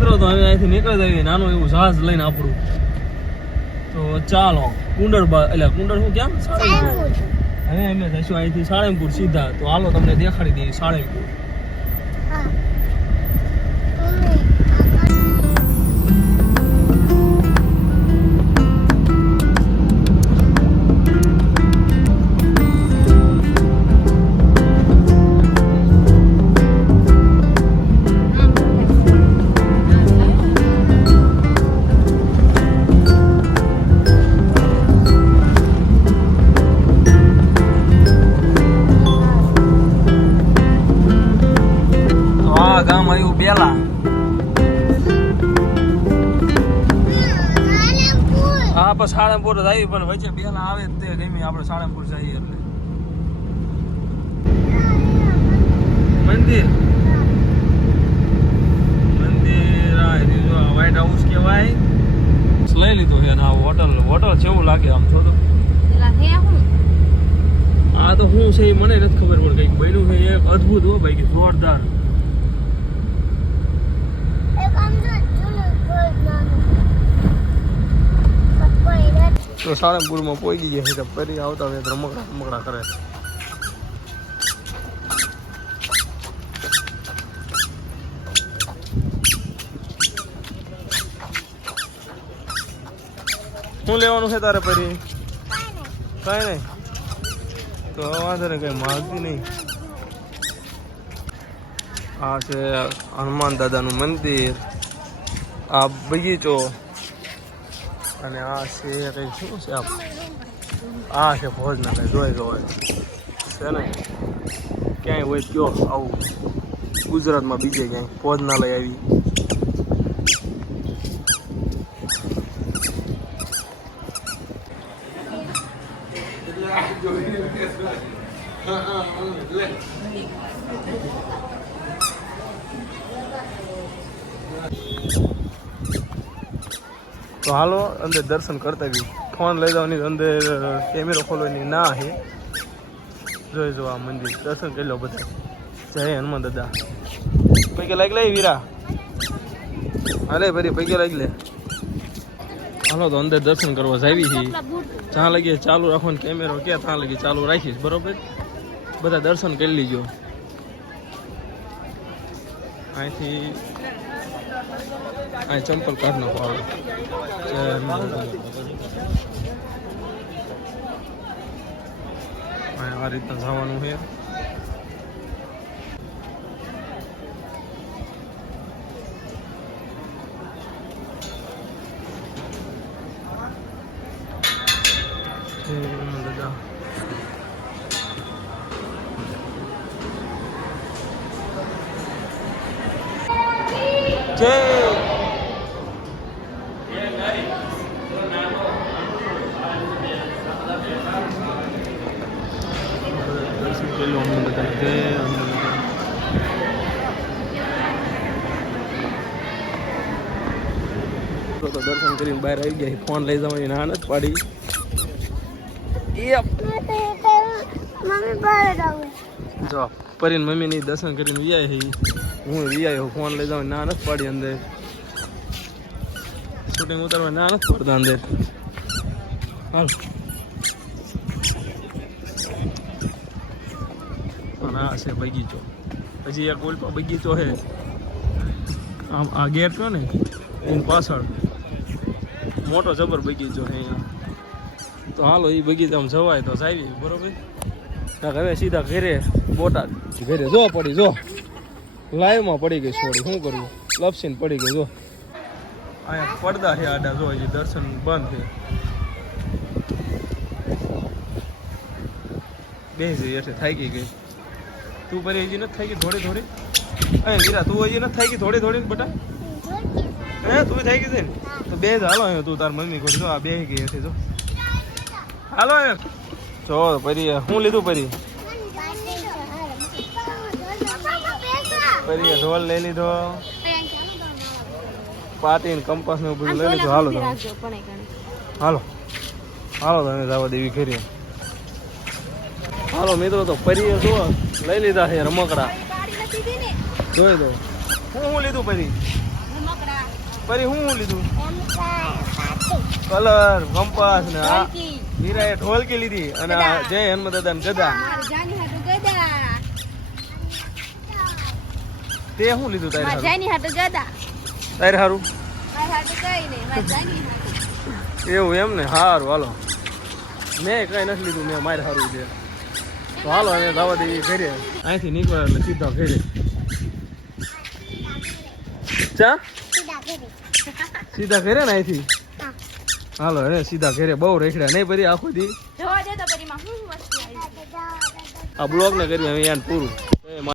મિત્રો તો હવે અહીંથી નીકળી જઈએ નાનું એવું જહાજ લઈને આપણું. તો ચાલો કુંડળ એટલે કુંડળ શું ક્યાં સાળંગપુર. હવે અમે જઈશું અહીંથી સાળંગપુર સીધા. તો હાલો તમને દેખાડી દઈએ સાળંગપુર. ગામ આવ્યું બેલા. હા બસ સાળંગપુર જ આવી પણ વચ્ચે બેલા આવે તે ગમે આપણે સાળંગપુર જઈએ એટલે મંદિર વ્હાઈટ હાઉસ કેવાય. લઈ લીધો છે ને આ હોટલ જેવું લાગે આમ થોડું. આ તો શું છે એ મને નથી ખબર પણ કઈક બન્યું છે એક અદભુત હો ભાઈ કે જોરદાર. તો સાળંગપુરમાં પહોંચી ગયા છે ફરી આવતા હોય રમકડા કરે. શું લેવાનું છે તારે ફરી? કઈ નહીં તો વાંધો ને કઈ માગતી નહીં. આ છે હનુમાન દાદાનું મંદિર, આ બગીચો અને આ છે કઈ શું છે આ છે ભોજના કઈ જોઈ છે ને ક્યાંય હોય કયો આવું ગુજરાતમાં બીજે ક્યાંય ભોજનાલય આવી. તો હાલો અંદર દર્શન કરતા બી ફોન લઈ જવાની અંદર કેમેરો ખોલવાની ના છે. જોઈ જો આ મંદિર દર્શન કરી લો બધા. જય હનુમાન દાદા. પૈકી લાગી લે વીરા. અરે ભાઈ પૈકી લાગી લે. હાલો તો અંદર દર્શન કરવા જાવી છે. જ્યાં લગી ચાલુ રાખવાનો કેમેરો ક્યાં ત્યાં લગી ચાલુ રાખીશ બરોબર. બધા દર્શન કરી લીજો. અહીંથી અહીં ચંપલ કાઢ નાખો. આ રીતના જવાનું છે. દાદા જય તો દર્શન કરીને બહાર આવી ગયા. ફોન લઈ જવાની ના નથી પાડી. જો પરીને મમ્મીની દર્શન કરીને વિયાય છે. હું વિયાયો ફોન લઈ જવાની ના નથી પાડી. અંદર શૂટિંગ ઉતારવા ના નથી પડતા અંદર. હાલ અને આ છે બગીચો. હજી એક ઓલ બગીચો છે આમ આ ગેટ છો ને એની પાછળ મોટો જબર બગીચો છે અહીંયા. તો હાલો એ બગીચામાં જવાય તો જાવી બરોબર. હવે સીધા ઘરે બોટાદ ઘરે જો પડી જો લાઈવમાં પડી ગઈ છોડી. શું કરવું લપસીને પડી ગઈ. જો અહીંયા પડદા છે આડા. જો હજી દર્શન બંધ છે. બે જઈ એટલે થાકી ગઈ. તું પરી હજી નથી થાકી થોડી થોડી? અહીંયા વીરા તું હજી નથી થાકી થોડી થોડી બટા? હે તું થઈ ગઈ છે ને? તો બે જ હાલો તું તાર મમ્મી કોઈ જો આ બે ગઈ હશે. જો હાલો જો પરી શું લીધું? પરી ઢોલ લઈ લીધો, પાટી ને કંપાસ ને બધું લઈ લીધું. હાલો તમે હાલો હાલો તમે જવા દેવી કરી. હાલો મિત્રો તો પરી જો લઈ લીધા છે રમકડા. જોઈ દો. શું લીધું પરી? પરી હું લીધું કલર કંપાસ ને આ હીરાએ ઢોલકી લીધી અને આ જય હનુમાન દાદા ને ગદા તે શું લીધું તારે તારે હારું એવું એમ ને સારું હાલો મેં કઈ નથી લીધું મેં મારે સારું છે તો હાલો અમે જવા દઈએ ઘરે અહીંથી નીકળ્યા એટલે સીધા ઘરે ચા સીધા ઘરે ને અહીંથી હાલો હે સીધા ઘરે બહુ રેખડ્યા નહીં પરી આખો દી આ બ્લોગ ને કરી હવે યાર પૂરું